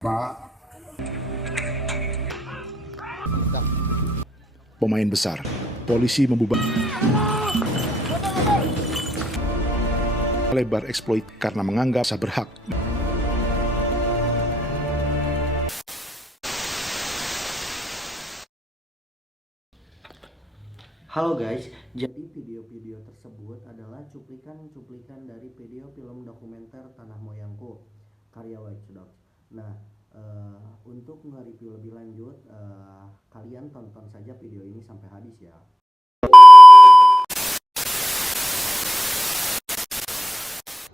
Pak, Pemain besar, polisi membubarkan lebar eksploit karena menganggap sah berhak. Halo guys, jadi video-video tersebut adalah cuplikan-cuplikan dari video film dokumenter Tanah Moyangku karya White Dogs. Nah, untuk nge-review lebih lanjut, kalian tonton saja video ini sampai habis ya.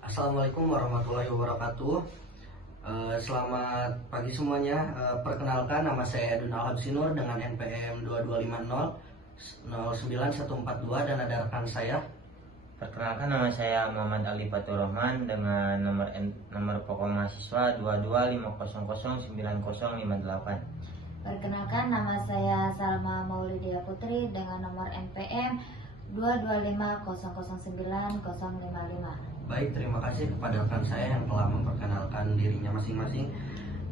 Assalamualaikum warahmatullahi wabarakatuh. Selamat pagi semuanya. Perkenalkan, nama saya Edun Alhabsinur dengan NPM 2250 09142 dan ada rekan saya. Perkenalkan, nama saya Muhammad Ali Fatur Rahman dengan nomor pokok mahasiswa 2250090058. Perkenalkan, nama saya Salma Maulidia Putri dengan nomor NPM 2250090055. Baik, terima kasih kepada rekan saya yang telah memperkenalkan dirinya masing-masing.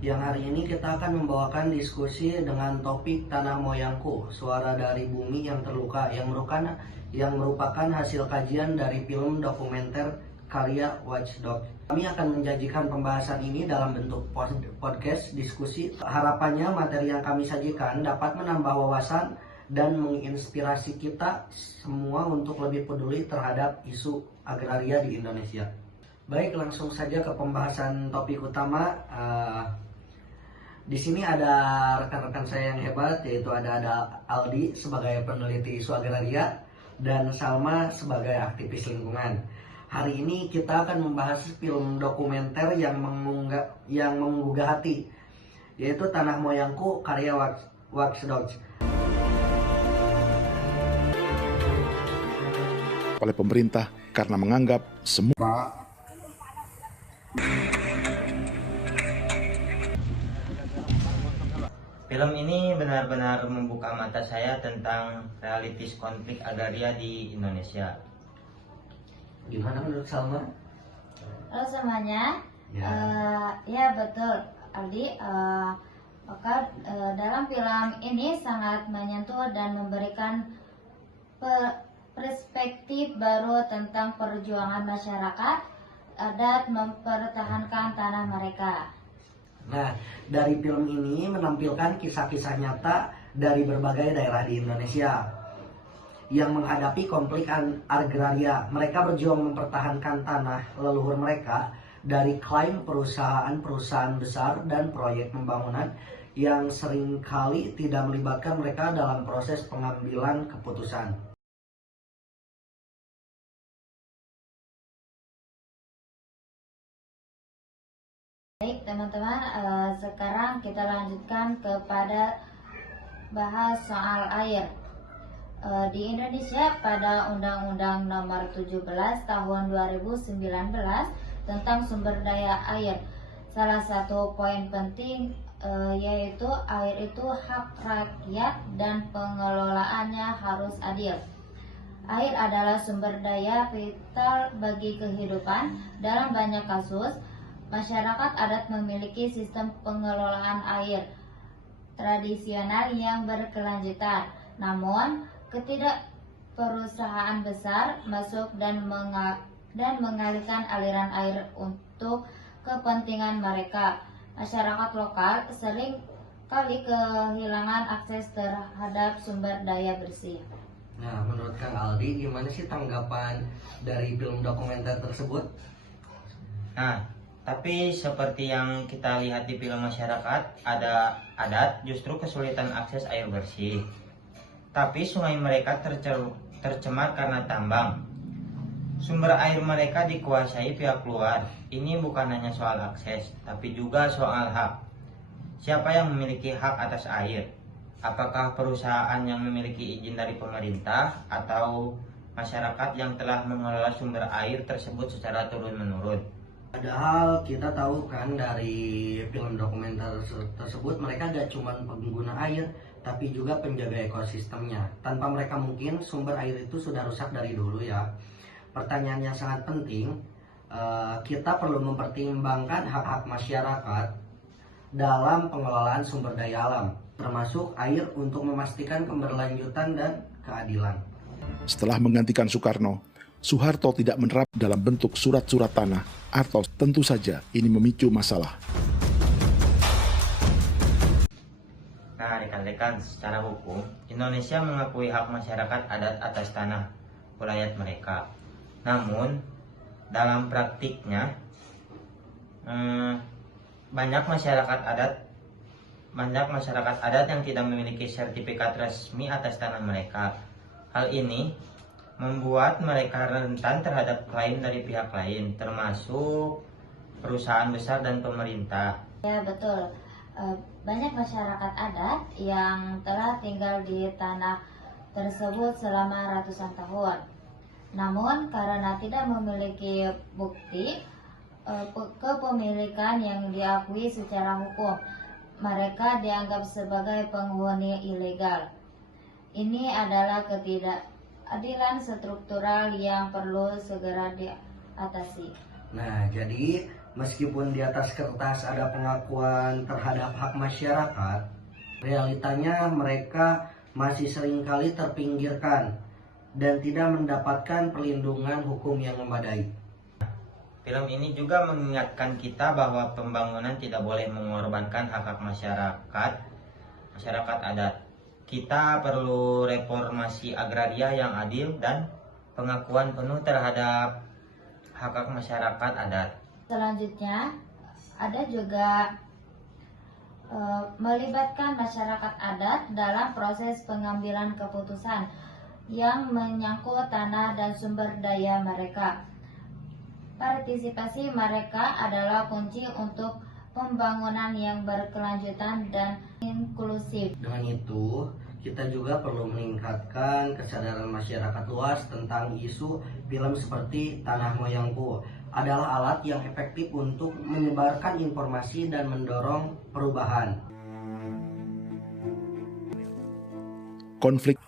Yang hari ini kita akan membawakan diskusi dengan topik Tanah Moyangku, Suara dari Bumi yang Terluka, yang merupakan hasil kajian dari film dokumenter karya White Dogs. Kami akan menjanjikan pembahasan ini dalam bentuk podcast diskusi. Harapannya materi yang kami sajikan dapat menambah wawasan dan menginspirasi kita semua untuk lebih peduli terhadap isu agraria di Indonesia. Baik, langsung saja ke pembahasan topik utama. Di sini ada rekan-rekan saya yang hebat, yaitu ada Aldi sebagai peneliti isu agraria dan Salma sebagai aktivis lingkungan. Hari ini kita akan membahas film dokumenter yang menggugah hati, yaitu Tanah Moyangku karya White Dogs. Oleh pemerintah karena menganggap semua Pak, Film ini benar-benar membuka mata saya tentang realitis konflik agraria di Indonesia. Gimana menurut Salma? Halo semuanya. Ya. Ya betul Aldi. Maka dalam film ini sangat menyentuh dan memberikan perspektif baru tentang perjuangan masyarakat adat mempertahankan tanah mereka. Nah, dari film ini menampilkan kisah-kisah nyata dari berbagai daerah di Indonesia yang menghadapi konflik agraria. Mereka berjuang mempertahankan tanah leluhur mereka dari klaim perusahaan-perusahaan besar dan proyek pembangunan yang seringkali tidak melibatkan mereka dalam proses pengambilan keputusan. Baik teman-teman, sekarang kita lanjutkan kepada bahas soal air. Di Indonesia pada Undang-Undang Nomor 17 Tahun 2019 tentang sumber daya air, salah satu poin penting yaitu air itu hak rakyat dan pengelolaannya harus adil. Air adalah sumber daya vital bagi kehidupan. Dalam banyak kasus, masyarakat adat memiliki sistem pengelolaan air tradisional yang berkelanjutan. Namun, perusahaan besar masuk dan mengalihkan aliran air untuk kepentingan mereka. Masyarakat lokal sering kali kehilangan akses terhadap sumber daya bersih. Nah, menurut Kang Aldi, gimana sih tanggapan dari film dokumenter tersebut? Nah, tapi seperti yang kita lihat di film masyarakat, ada adat justru kesulitan akses air bersih. Tapi sungai mereka tercemar karena tambang. Sumber air mereka dikuasai pihak luar. Ini bukan hanya soal akses, tapi juga soal hak. Siapa yang memiliki hak atas air? Apakah perusahaan yang memiliki izin dari pemerintah atau masyarakat yang telah mengelola sumber air tersebut secara turun-menurun? Padahal kita tahu kan dari film dokumenter tersebut mereka gak cuma pengguna air, tapi juga penjaga ekosistemnya. Tanpa mereka mungkin sumber air itu sudah rusak dari dulu ya. Pertanyaan yang sangat penting, kita perlu mempertimbangkan hak-hak masyarakat dalam pengelolaan sumber daya alam, termasuk air untuk memastikan keberlanjutan dan keadilan. Setelah menggantikan Soekarno, Soeharto tidak menerap dalam bentuk surat-surat tanah, atau tentu saja ini memicu masalah. Nah, rekan-rekan, secara hukum, Indonesia mengakui hak masyarakat adat atas tanah wilayah mereka. Namun, dalam praktiknya, banyak masyarakat adat yang tidak memiliki sertifikat resmi atas tanah mereka. Hal ini membuat mereka rentan terhadap klaim dari pihak lain, termasuk perusahaan besar dan pemerintah. Ya, betul. Banyak masyarakat adat yang telah tinggal di tanah tersebut selama ratusan tahun. Namun, karena tidak memiliki bukti kepemilikan yang diakui secara hukum, mereka dianggap sebagai penghuni ilegal. Ini adalah ketidakadilan struktural yang perlu segera diatasi. Nah, jadi meskipun di atas kertas ada pengakuan terhadap hak masyarakat, realitanya mereka masih seringkali terpinggirkan dan tidak mendapatkan perlindungan hukum yang memadai. Film ini juga mengingatkan kita bahwa pembangunan tidak boleh mengorbankan hak-hak masyarakat adat. Kita perlu reformasi agraria yang adil dan pengakuan penuh terhadap hak-hak masyarakat adat. Selanjutnya, ada juga melibatkan masyarakat adat dalam proses pengambilan keputusan yang menyangkut tanah dan sumber daya mereka. Partisipasi mereka adalah kunci untuk pembangunan yang berkelanjutan dan inklusif. Dengan itu, kita juga perlu meningkatkan kesadaran masyarakat luas tentang isu film seperti Tanah Moyangku adalah alat yang efektif untuk menyebarkan informasi dan mendorong perubahan. Konflik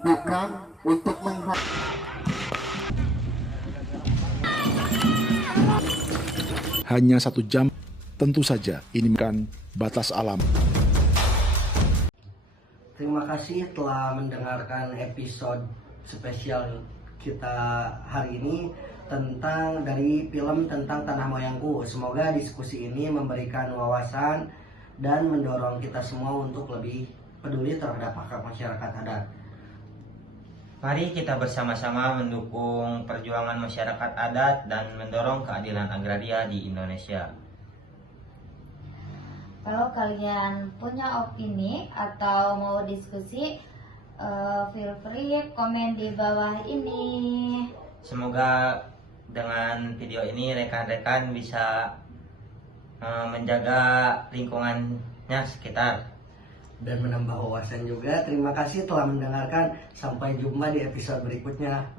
hanya 1 jam, tentu saja ini bukan batas alam. Terima kasih telah mendengarkan episode spesial kita hari ini dari film tentang Tanah Moyangku. Semoga diskusi ini memberikan wawasan dan mendorong kita semua untuk lebih peduli terhadap hak masyarakat adat. Mari kita bersama-sama mendukung perjuangan masyarakat adat dan mendorong keadilan agraria di Indonesia. Kalau kalian punya opini atau mau diskusi, feel free komen di bawah ini. Semoga dengan video ini rekan-rekan bisa menjaga lingkungannya sekitar Dan menambah wawasan juga. Terima kasih telah mendengarkan. Sampai jumpa di episode berikutnya.